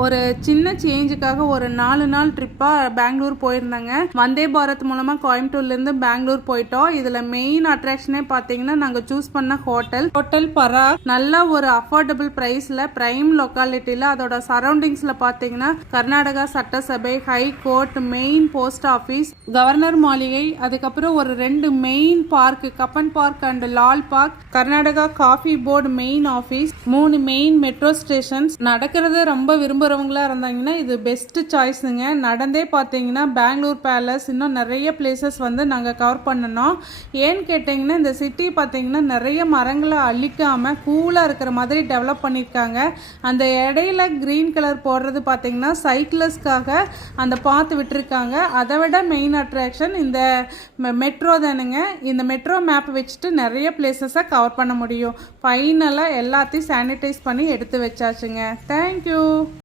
ஒரு சின்ன சேஞ்சுக்காக ஒரு 4 நாள் ட்ரிப்பாக பெங்களூர் போயிருந்தாங்க. வந்தே பாரத் மூலமாக கோயம்புத்தூர்லேருந்து பெங்களூர் போயிட்டோம். இதில் மெயின் அட்ராக்ஷனே பார்த்தீங்கன்னா நாங்கள் சூஸ் பண்ண ஹோட்டல் பராக். நல்ல ஒரு அஃபோர்டபுள் ப்ரைஸில் ப்ரைம் லொக்காலிட்டியில் அதோட சரௌண்டிங்ஸில் பார்த்தீங்கன்னா கர்நாடகா சட்டசபை, high court, main post office, governor மாளிகை, அதுக்கப்புறம் ஒரு 2 main park, Cubbon park and Lal park, Karnataka coffee board main office, 3 main metro stations. நடக்கிறது ரொம்ப விரும்புகிறவங்களா இருந்தாங்கன்னா இது பெஸ்ட் சாய்ஸுங்க. நடந்தே பார்த்தீங்கன்னா பெங்களூர் பேலஸ், இன்னும் நிறைய பிளேசஸ் வந்து நாங்கள் கவர் பண்ணணும். ஏன்னு கேட்டிங்கன்னா இந்த சிட்டி பார்த்தீங்கன்னா நிறைய மரங்களை அழிக்காமல் கூலாக இருக்கிற மாதிரி டெவலப் பண்ணியிருக்காங்க. அந்த இடையில க்ரீன் கலர் போடுறது பார்த்தீங்கன்னா சைக்கிளிஸ்ட்காக அந்த பாத்து விட்டுருக்காங்க. அதை விட மெயின் அட்ராக்ஷன் இந்த மெட்ரோ தானுங்க. இந்த மெட்ரோ மேப் வச்சுட்டு நிறைய பிளேசஸை கவர் பண்ண முடியும். ஃபைனலாக எல்லாத்தையும் சானிடைஸ் பண்ணி எடுத்து வச்சாச்சுங்க. தேங்க்யூ.